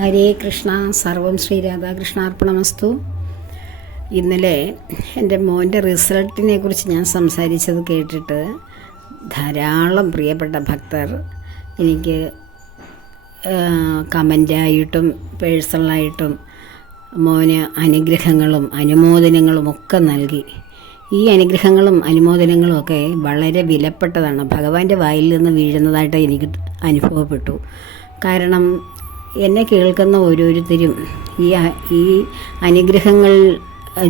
ഹരേ കൃഷ്ണ സർവം ശ്രീ രാധാകൃഷ്ണാർപ്പണമസ്തു. ഇന്നലെ എന്റെ മോന്റെ റിസൾട്ടിനെ കുറിച്ച് ഞാൻ സംസാരിച്ചത് കേട്ടിട്ട് ധാരാളം പ്രിയപ്പെട്ട ഭക്തർ എനിക്ക് കമന്റായിട്ടും പേഴ്സണലായിട്ടും മോന് അനുഗ്രഹങ്ങളും അനുമോദനങ്ങളും ഒക്കെ നൽകി. ഈ അനുഗ്രഹങ്ങളും അനുമോദനങ്ങളും ഒക്കെ വളരെ വിലപ്പെട്ടതാണ്. ഭഗവാന്റെ വായിൽ നിന്ന് വീഴുന്നതായിട്ട് എനിക്ക് അനുഭവപ്പെട്ടു. കാരണം എന്നെ കേൾക്കുന്ന ഓരോരുത്തരും ഈ ഈ അനുഗ്രഹങ്ങൾ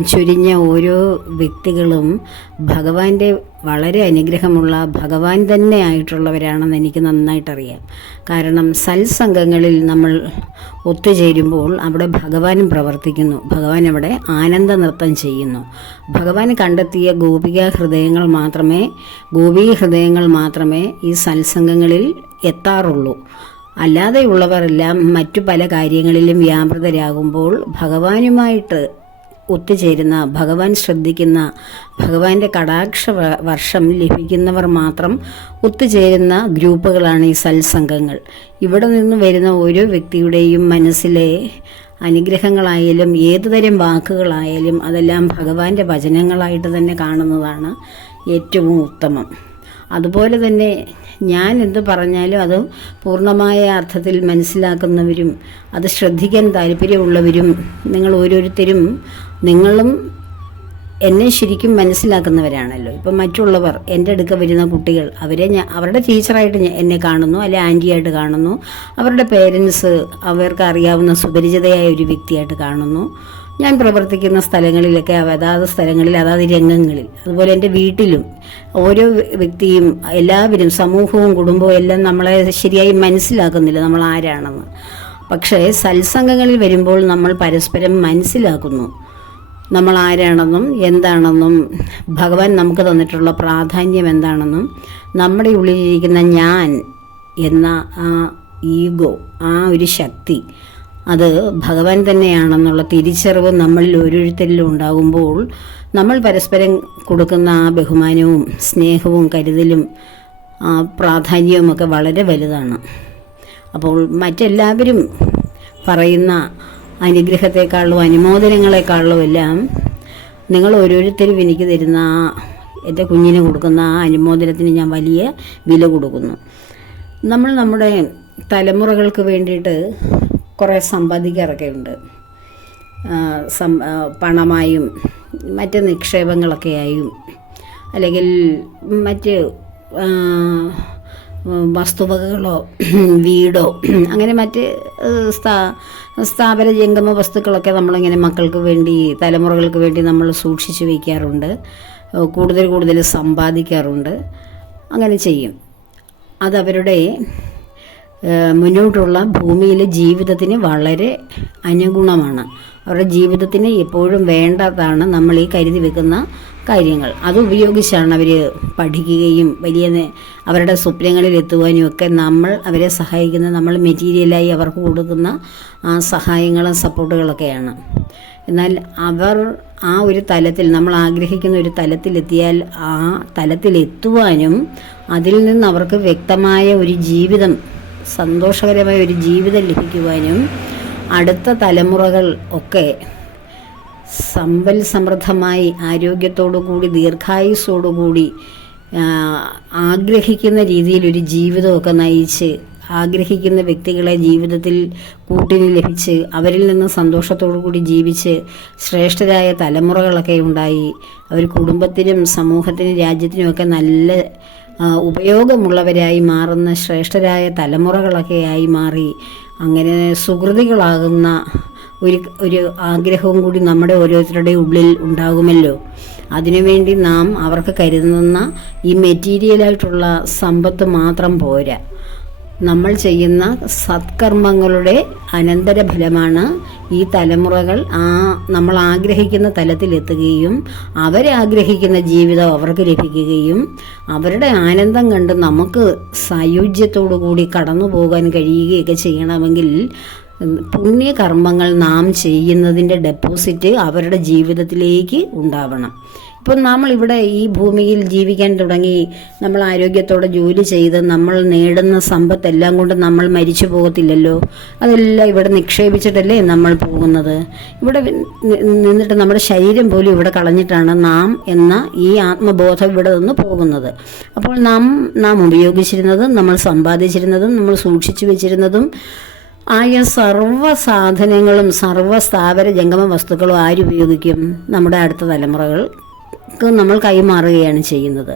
ചൊരിഞ്ഞ ഓരോ വ്യക്തികളും ഭഗവാന്റെ വളരെ അനുഗ്രഹമുള്ള ഭഗവാൻ തന്നെ ആയിട്ടുള്ളവരാണെന്ന് എനിക്ക് നന്നായിട്ടറിയാം. കാരണം സത്സംഗങ്ങളിൽ നമ്മൾ ഒത്തുചേരുമ്പോൾ അവിടെ ഭഗവാനും പ്രവർത്തിക്കുന്നു. ഭഗവാൻ അവിടെ ആനന്ദ നൃത്തം ചെയ്യുന്നു. ഭഗവാൻ കണ്ടെത്തിയ ഗോപിക ഹൃദയങ്ങൾ മാത്രമേ ഗോപിക ഹൃദയങ്ങൾ മാത്രമേ ഈ സത്സംഗങ്ങളിൽ എത്താറുള്ളൂ. അല്ലാതെയുള്ളവരെല്ലാം മറ്റു പല കാര്യങ്ങളിലും വ്യാപൃതരാകുമ്പോൾ ഭഗവാനുമായിട്ട് ഒത്തുചേരുന്ന ഭഗവാൻ ശ്രദ്ധിക്കുന്ന ഭഗവാന്റെ കടാക്ഷ വർഷം ലഭിക്കുന്നവർ മാത്രം ഒത്തുചേരുന്ന ഗ്രൂപ്പുകളാണ് ഈ സത്സംഗങ്ങൾ. ഇവിടെ നിന്ന് വരുന്ന ഓരോ വ്യക്തിയുടെയും മനസ്സിലെ അനുഗ്രഹങ്ങളായാലും ഏതുതരം വാക്കുകളായാലും അതെല്ലാം ഭഗവാന്റെ വചനങ്ങളായിട്ട് തന്നെ കാണുന്നതാണ് ഏറ്റവും ഉത്തമം. അതുപോലെ തന്നെ ഞാൻ എന്ത് പറഞ്ഞാലും അത് പൂർണമായ അർത്ഥത്തിൽ മനസ്സിലാക്കുന്നവരും അത് ശ്രദ്ധിക്കാൻ താല്പര്യമുള്ളവരും നിങ്ങൾ ഓരോരുത്തരും നിങ്ങളും എന്നെ ശരിക്കും മനസ്സിലാക്കുന്നവരാണല്ലോ. ഇപ്പം മറ്റുള്ളവർ എന്റെ അടുക്ക വരുന്ന കുട്ടികൾ അവരെ ഞാൻ അവരുടെ ടീച്ചറായിട്ട് എന്നെ കാണുന്നു അല്ലെ ആന്റിയായിട്ട് കാണുന്നു അവരുടെ പേരൻസ് അവർക്ക് അറിയാവുന്ന സുപരിചിതയായ ഒരു വ്യക്തിയായിട്ട് കാണുന്നു. ഞാൻ പ്രവർത്തിക്കുന്ന സ്ഥലങ്ങളിലൊക്കെ അതാത് സ്ഥലങ്ങളിൽ അതാത് രംഗങ്ങളിൽ അതുപോലെ എന്റെ വീട്ടിലും ഓരോ വ്യക്തിയും എല്ലാവരും സമൂഹവും കുടുംബവും എല്ലാം നമ്മളെ ശരിയായി മനസ്സിലാക്കുന്നില്ല നമ്മൾ ആരാണെന്ന്. പക്ഷേ സത്സംഗങ്ങളിൽ വരുമ്പോൾ നമ്മൾ പരസ്പരം മനസ്സിലാക്കുന്നു. നമ്മൾ ആരാണെന്നും എന്താണെന്നും ഭഗവാൻ നമുക്ക് തന്നിട്ടുള്ള പ്രാധാന്യം എന്താണെന്നും നമ്മുടെ ഉള്ളിലിരിക്കുന്ന ഞാൻ എന്ന ആ ഈഗോ ആ ഒരു ശക്തി അത് ഭഗവാൻ തന്നെയാണെന്നുള്ള തിരിച്ചറിവ് നമ്മളിൽ ഓരോരുത്തരിലും ഉണ്ടാകുമ്പോൾ നമ്മൾ പരസ്പരം കൊടുക്കുന്ന ആ ബഹുമാനവും സ്നേഹവും കരുതലും ആ പ്രാധാന്യവും ഒക്കെ വളരെ വലുതാണ്. അപ്പോൾ മറ്റെല്ലാവരും പറയുന്ന അനുഗ്രഹത്തെക്കാളും അനുമോദനങ്ങളെക്കാളും എല്ലാം നിങ്ങൾ ഓരോരുത്തരും എനിക്ക് തരുന്ന ആ എന്റെ കുഞ്ഞിന് കൊടുക്കുന്ന ആ അനുമോദനത്തിന് ഞാൻ വലിയ വില കൊടുക്കുന്നു. നമ്മൾ നമ്മുടെ തലമുറകൾക്ക് വേണ്ടിയിട്ട് കുറേ സമ്പാദിക്കാറൊക്കെ ഉണ്ട്. സം പണമായും മറ്റ് നിക്ഷേപങ്ങളൊക്കെയായും അല്ലെങ്കിൽ മറ്റ് വസ്തുവകകളോ വീടോ അങ്ങനെ മറ്റ് സ്ഥാ സ്ഥാപന ജംഗമ വസ്തുക്കളൊക്കെ നമ്മളിങ്ങനെ മക്കൾക്ക് വേണ്ടി തലമുറകൾക്ക് വേണ്ടി നമ്മൾ സൂക്ഷിച്ചു വയ്ക്കാറുണ്ട് കൂടുതൽ കൂടുതൽ സമ്പാദിക്കാറുണ്ട്. അങ്ങനെ ചെയ്യും. അതവരുടെ മുന്നോട്ടുള്ള ഭൂമിയിലെ ജീവിതത്തിന് വളരെ അനുഗുണമാണ്. അവരുടെ ജീവിതത്തിന് എപ്പോഴും വേണ്ടതാണ് നമ്മൾ ഈ കരുതി വെക്കുന്ന കാര്യങ്ങൾ. അത് ഉപയോഗിച്ചാണ് അവർ പഠിക്കുകയും വലിയ അവരുടെ സ്വപ്നങ്ങളിൽ എത്തുവാനും ഒക്കെ നമ്മൾ അവരെ സഹായിക്കുന്ന നമ്മൾ മെറ്റീരിയലായി അവർക്ക് കൊടുക്കുന്ന ആ സഹായങ്ങളും സപ്പോർട്ടുകളൊക്കെയാണ് എന്നാൽ അവർ ആ ഒരു തലത്തിൽ നമ്മൾ ആഗ്രഹിക്കുന്ന ഒരു തലത്തിലെത്തിയാൽ ആ തലത്തിലെത്തുവാനും അതിൽ നിന്ന് അവർക്ക് വ്യക്തമായ ഒരു ജീവിതം സന്തോഷകരമായ ഒരു ജീവിതം ലഭിക്കുവാനും അടുത്ത തലമുറകൾ ഒക്കെ സമ്പൽ സമൃദ്ധമായി ആരോഗ്യത്തോടുകൂടി ദീർഘായുസ്സോടുകൂടി കൂടി ആഗ്രഹിക്കുന്ന രീതിയിൽ ഒരു ജീവിതമൊക്കെ നയിച്ച് ആഗ്രഹിക്കുന്ന വ്യക്തികളെ ജീവിതത്തിൽ കൂട്ടിന് ലഭിച്ച് അവരിൽ നിന്ന് സന്തോഷത്തോടു കൂടി ജീവിച്ച് ശ്രേഷ്ഠരായ തലമുറകളൊക്കെ ഉണ്ടായി. അവർ കുടുംബത്തിനും സമൂഹത്തിനും രാജ്യത്തിനുമൊക്കെ നല്ല ഉപയോഗമുള്ളവരായി മാറുന്ന ശ്രേഷ്ഠരായ തലമുറകളൊക്കെയായി മാറി അങ്ങനെ സുഹൃതികളാകുന്ന ഒരു ഒരു ആഗ്രഹവും കൂടി നമ്മുടെ ഓരോരുത്തരുടെ ഉള്ളിൽ ഉണ്ടാകുമല്ലോ. അതിനുവേണ്ടി നാം അവർക്ക് കരുതുന്ന ഈ മെറ്റീരിയലായിട്ടുള്ള സമ്പത്ത് മാത്രം പോരാ. നമ്മൾ ചെയ്യുന്ന സത്കർമ്മങ്ങളുടെ അനന്തരഫലമാണ് ഈ തലമുറകൾ ആ നമ്മൾ ആഗ്രഹിക്കുന്ന തലത്തിലെത്തുകയും അവരാഗ്രഹിക്കുന്ന ജീവിതം അവർക്ക് ലഭിക്കുകയും അവരുടെ ആനന്ദം കണ്ട് നമുക്ക് സായുജ്യത്തോടു കൂടി കടന്നു പോകാൻ കഴിയുകയൊക്കെ ചെയ്യണമെങ്കിൽ പുണ്യകർമ്മങ്ങൾ നാം ചെയ്യുന്നതിന്റെ ഡെപ്പോസിറ്റ് അവരുടെ ജീവിതത്തിലേക്ക് ഉണ്ടാവണം. ഇപ്പം നമ്മൾ ഇവിടെ ഈ ഭൂമിയിൽ ജീവിക്കാൻ തുടങ്ങി നമ്മൾ ആരോഗ്യത്തോടെ ജോലി ചെയ്ത് നമ്മൾ നേടുന്ന സമ്പത്തെല്ലാം കൊണ്ട് നമ്മൾ മരിച്ചു പോകത്തില്ലല്ലോ? അതെല്ലാം ഇവിടെ നിക്ഷേപിച്ചിട്ടല്ലേ നമ്മൾ പോകുന്നത്? ഇവിടെ നിന്നിട്ട് നമ്മുടെ ശരീരം പോലും ഇവിടെ കളഞ്ഞിട്ടാണ് നാം എന്ന ഈ ആത്മബോധം ഇവിടെ നിന്ന് പോകുന്നത്. അപ്പോൾ നാം നാം ഉപയോഗിച്ചിരുന്നതും നമ്മൾ സമ്പാദിച്ചിരുന്നതും നമ്മൾ സൂക്ഷിച്ചു വെച്ചിരുന്നതും ആയ സർവ സാധനങ്ങളും സർവ സ്ഥാവര ജംഗമ വസ്തുക്കളും ആരുപയോഗിക്കും നമ്മുടെ അടുത്ത തലമുറകൾക്ക് നമ്മൾ കൈമാറുകയാണ് ചെയ്യുന്നത്.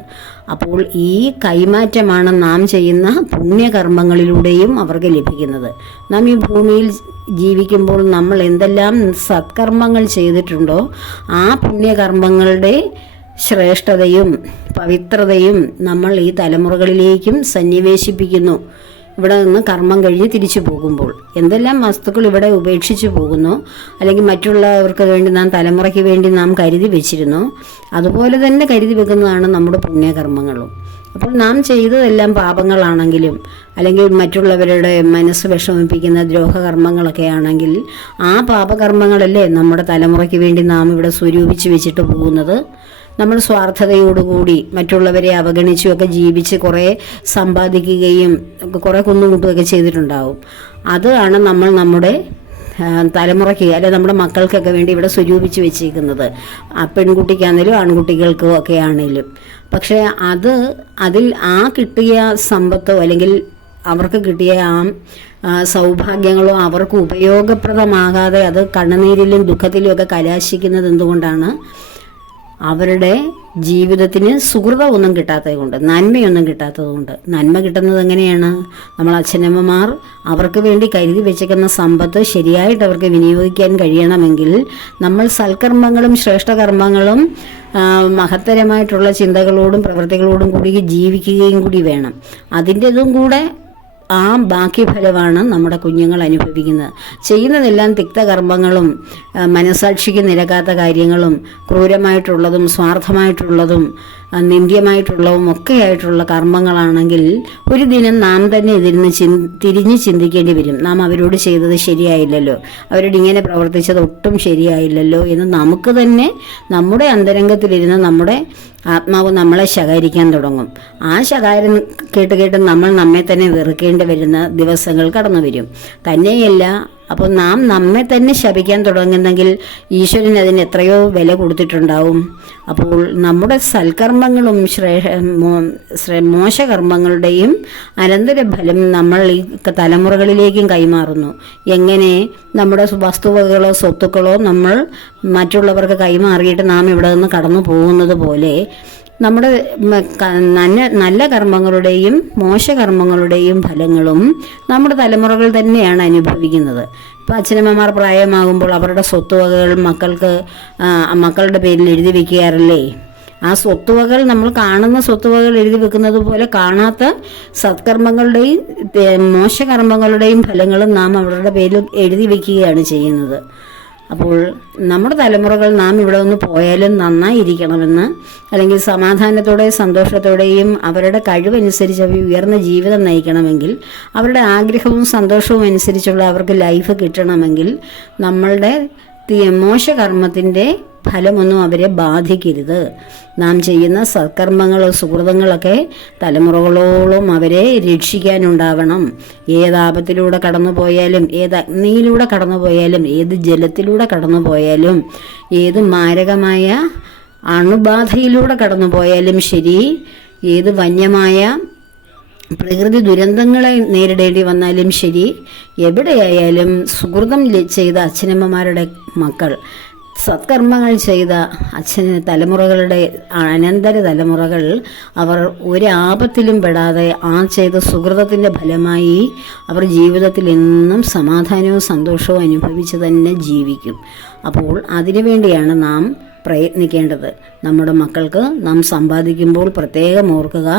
അപ്പോൾ ഈ കൈമാറ്റമാണ് നാം ചെയ്യുന്ന പുണ്യകർമ്മങ്ങളിലൂടെയും അവർക്ക് ലഭിക്കുന്നത്. നാം ഈ ഭൂമിയിൽ ജീവിക്കുമ്പോൾ നമ്മൾ എന്തെല്ലാം സത്കർമ്മങ്ങൾ ചെയ്തിട്ടുണ്ടോ ആ പുണ്യകർമ്മങ്ങളുടെ ശ്രേഷ്ഠതയും പവിത്രതയും നമ്മൾ ഈ തലമുറകളിലേക്കും സന്നിവേശിപ്പിക്കുന്നു. ഇവിടെ നിന്ന് കർമ്മം കഴിഞ്ഞ് തിരിച്ചു പോകുമ്പോൾ. എന്തെല്ലാം വസ്തുക്കൾ ഇവിടെ ഉപേക്ഷിച്ചു പോകുന്നു? അല്ലെങ്കിൽ മറ്റുള്ളവർക്ക് വേണ്ടി നാം തലമുറയ്ക്ക് വേണ്ടി നാം കരുതി വെച്ചിരുന്നു. അതുപോലെ തന്നെ കരുതി വെക്കുന്നതാണ് നമ്മുടെ പുണ്യകർമ്മങ്ങളും. അപ്പോൾ നാം ചെയ്തതെല്ലാം പാപങ്ങളാണെങ്കിലും അല്ലെങ്കിൽ മറ്റുള്ളവരുടെ മനസ്സ് വിഷമിപ്പിക്കുന്ന ദ്രോഹകർമ്മങ്ങളൊക്കെ ആണെങ്കിൽ ആ പാപകർമ്മങ്ങളല്ലേ നമ്മുടെ തലമുറയ്ക്ക് വേണ്ടി നാം ഇവിടെ സ്വരൂപിച്ച് വെച്ചിട്ട് പോകുന്നത്. നമ്മൾ സ്വാർത്ഥതയോടുകൂടി മറ്റുള്ളവരെ അവഗണിച്ചുമൊക്കെ ജീവിച്ച് കുറേ സമ്പാദിക്കുകയും കുറേ കുന്നുകൂട്ടുകയൊക്കെ ചെയ്തിട്ടുണ്ടാവും. അതാണ് നമ്മൾ നമ്മുടെ തലമുറയ്ക്ക് അല്ലെ നമ്മുടെ മക്കൾക്കൊക്കെ വേണ്ടി ഇവിടെ സ്വരൂപിച്ച് വെച്ചിരിക്കുന്നത്. പെൺകുട്ടിക്കാണെങ്കിലും ആൺകുട്ടികൾക്കും ഒക്കെ ആണേലും പക്ഷേ അത് അതിൽ ആ കിട്ടിയ സമ്പത്തോ അല്ലെങ്കിൽ അവർക്ക് കിട്ടിയ ആ സൗഭാഗ്യങ്ങളോ അവർക്ക് ഉപയോഗപ്രദമാകാതെ അത് കണ്ണുനീരിലും ദുഃഖത്തിലും ഒക്കെ കലാശിക്കുന്നത് എന്തുകൊണ്ടാണ്? അവരുടെ ജീവിതത്തിന് സുഹൃത ഒന്നും കിട്ടാത്തത് കൊണ്ട് നന്മയൊന്നും കിട്ടാത്തത് കൊണ്ട് നന്മ കിട്ടുന്നത് എങ്ങനെയാണ്? നമ്മൾ അച്ഛനമ്മമാർ അവർക്ക് വേണ്ടി കരുതി വെച്ചേക്കുന്ന സമ്പത്ത് ശരിയായിട്ട് അവർക്ക് വിനിയോഗിക്കാൻ കഴിയണമെങ്കിൽ നമ്മൾ സൽക്കർമ്മങ്ങളും ശ്രേഷ്ഠകർമ്മങ്ങളും മഹത്തരമായിട്ടുള്ള ചിന്തകളോടും പ്രവൃത്തികളോടും കൂടി ജീവിക്കുകയും കൂടി വേണം. അതിന്റെതും കൂടെ ആ ബാക്കി ഫലമാണ് നമ്മുടെ കുഞ്ഞുങ്ങൾ അനുഭവിക്കുന്നത്. ചെയ്യുന്നതെല്ലാം തിക്തകർമ്മങ്ങളും മനസാക്ഷിക്ക് നിരക്കാത്ത കാര്യങ്ങളും ക്രൂരമായിട്ടുള്ളതും സ്വാർത്ഥമായിട്ടുള്ളതും നിന്ദ്യമായിട്ടുള്ളതും ഒക്കെയായിട്ടുള്ള കർമ്മങ്ങളാണെങ്കിൽ ഒരു ദിനം നാം തന്നെ ഇതിരുന്ന് ചിന് തിരിഞ്ഞ് ചിന്തിക്കേണ്ടി വരും. നാം അവരോട് ചെയ്തത് ശരിയായില്ലല്ലോ. അവരോട് ഇങ്ങനെ പ്രവർത്തിച്ചത് ഒട്ടും ശരിയായില്ലല്ലോ എന്ന് നമുക്ക് തന്നെ നമ്മുടെ അന്തരംഗത്തിലിരുന്ന് നമ്മുടെ ആത്മാവ് നമ്മളെ ശകാരിക്കാൻ തുടങ്ങും. ആ ശകാരം കേട്ട് കേട്ട് നമ്മൾ നമ്മെ തന്നെ വെറുക്കേണ്ടി വരുന്ന ദിവസങ്ങൾ കടന്നു വരും തന്നെയല്ല അപ്പോൾ നാം നമ്മെ തന്നെ ശപിക്കാൻ തുടങ്ങുന്നെങ്കിൽ ഈശ്വരൻ അതിന് എത്രയോ വില കൊടുത്തിട്ടുണ്ടാവും. അപ്പോൾ നമ്മുടെ സൽക്കർമ്മങ്ങളും ശ്രേ മോശകർമ്മങ്ങളുടെയും അനന്തര ഫലം നമ്മൾ ഈ തലമുറകളിലേക്കും കൈമാറുന്നു. എങ്ങനെ നമ്മുടെ വസ്തുവകളോ സ്വത്തുക്കളോ നമ്മൾ മറ്റുള്ളവർക്ക് കൈമാറിയിട്ട് നാം ഇവിടെ നിന്ന് കടന്നു പോകുന്നത് പോലെ നമ്മുടെ നല്ല നല്ല കർമ്മങ്ങളുടെയും മോശകർമ്മങ്ങളുടെയും ഫലങ്ങളും നമ്മുടെ തലമുറകൾ തന്നെയാണ് അനുഭവിക്കുന്നത്. ഇപ്പം അച്ഛനമ്മമാർ പ്രായമാകുമ്പോൾ അവരുടെ സ്വത്തുവകകൾ മക്കൾക്ക് മക്കളുടെ പേരിൽ എഴുതി വെക്കാറില്ലേ? ആ സ്വത്തുവകൾ നമ്മൾ കാണുന്ന സ്വത്തുവകൾ എഴുതി വെക്കുന്നത് പോലെ കാണാത്ത സത്കർമ്മങ്ങളുടെയും മോശകർമ്മങ്ങളുടെയും ഫലങ്ങളും നാം അവരുടെ പേരിൽ എഴുതി വെക്കുകയാണ് ചെയ്യുന്നത്. അപ്പോൾ നമ്മുടെ തലമുറകൾ നാം ഇവിടെ ഒന്ന് പോയാലും നന്നായിരിക്കണമെന്ന് അല്ലെങ്കിൽ സമാധാനത്തോടെ സന്തോഷത്തോടെയും അവരുടെ കഴിവനുസരിച്ച് അവർ ഉയർന്ന ജീവിതം നയിക്കണമെങ്കിൽ അവരുടെ ആഗ്രഹവും സന്തോഷവും അനുസരിച്ചുള്ള അവർക്ക് ലൈഫ് കിട്ടണമെങ്കിൽ നമ്മളുടെ മോശകർമ്മത്തിന്റെ ഫലമൊന്നും അവരെ ബാധിക്കരുത്. നാം ചെയ്യുന്ന സത്കർമ്മങ്ങൾ സുഹൃതങ്ങളൊക്കെ തലമുറകളോളം അവരെ രക്ഷിക്കാനുണ്ടാവണം ഏതാപത്തിലൂടെ കടന്നു പോയാലും ഏത് അഗ്നിയിലൂടെ കടന്നു പോയാലും ഏത് ജലത്തിലൂടെ കടന്നു പോയാലും ഏത് മാരകമായ അണുബാധയിലൂടെ കടന്നു പോയാലും ശരി ഏത് വന്യമായ പ്രകൃതി ദുരന്തങ്ങളെ നേരിടേണ്ടി വന്നാലും ശരി. എവിടെയായാലും സുഹൃതം ചെയ്ത അച്ഛനമ്മമാരുടെ മക്കൾ സത്കർമ്മങ്ങൾ ചെയ്ത അച്ഛന് തലമുറകളുടെ അനന്തര തലമുറകൾ അവർ ഒരു ആപത്തിലും പെടാതെ ആ ചെയ്ത സുഹൃതത്തിന്റെ ഫലമായി അവർ ജീവിതത്തിൽ എന്നും സമാധാനവും സന്തോഷവും അനുഭവിച്ച് തന്നെ ജീവിക്കും. അപ്പോൾ അതിനുവേണ്ടിയാണ് നാം പ്രയത്നിക്കേണ്ടത്. നമ്മുടെ മക്കൾക്ക് നാം സമ്പാദിക്കുമ്പോൾ പ്രത്യേകം ഓർക്കുക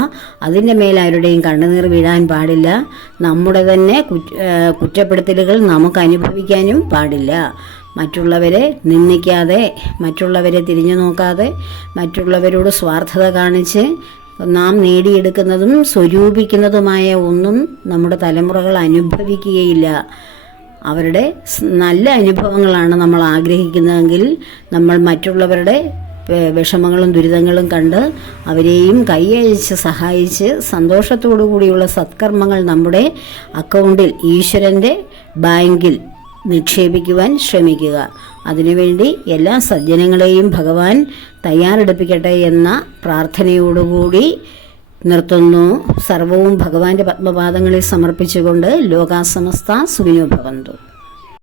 അതിന്റെ മേൽ ആരുടെയും കണ്ണുനീർ വീഴാൻ പാടില്ല. നമ്മുടെ തന്നെ കുറ്റ കുറ്റപ്പെടുത്തലുകൾ നമുക്ക് അനുഭവിക്കാനും പാടില്ല. മറ്റുള്ളവരെ നിന്ദിക്കാതെ മറ്റുള്ളവരെ തിരിഞ്ഞു നോക്കാതെ മറ്റുള്ളവരോട് സ്വാർത്ഥത കാണിച്ച് നാം നേടിയെടുക്കുന്നതും സ്വരൂപിക്കുന്നതുമായ ഒന്നും നമ്മുടെ തലമുറകൾ അനുഭവിക്കുകയില്ല. അവരുടെ നല്ല അനുഭവങ്ങളാണ് നമ്മൾ ആഗ്രഹിക്കുന്നതെങ്കിൽ നമ്മൾ മറ്റുള്ളവരുടെ വിഷമങ്ങളും ദുരിതങ്ങളും കണ്ട് അവരെയും കൈയഴിച്ച് സഹായിച്ച് സന്തോഷത്തോടു കൂടിയുള്ള സത്കർമ്മങ്ങൾ നമ്മുടെ അക്കൗണ്ടിൽ ഈശ്വരന്റെ ബാങ്കിൽ നിക്ഷേപിക്കുവാൻ ശ്രമിക്കുക. അതിനുവേണ്ടി എല്ലാ സജ്ജനങ്ങളെയും ഭഗവാൻ തയ്യാറെടുപ്പിക്കട്ടെ എന്ന പ്രാർത്ഥനയോടുകൂടി നിർത്തുന്നു. സർവവും ഭഗവാന്റെ പത്മപാദങ്ങളിൽ സമർപ്പിച്ചുകൊണ്ട് ലോകാസമസ്ത സുവിനോ ഭവന്തു.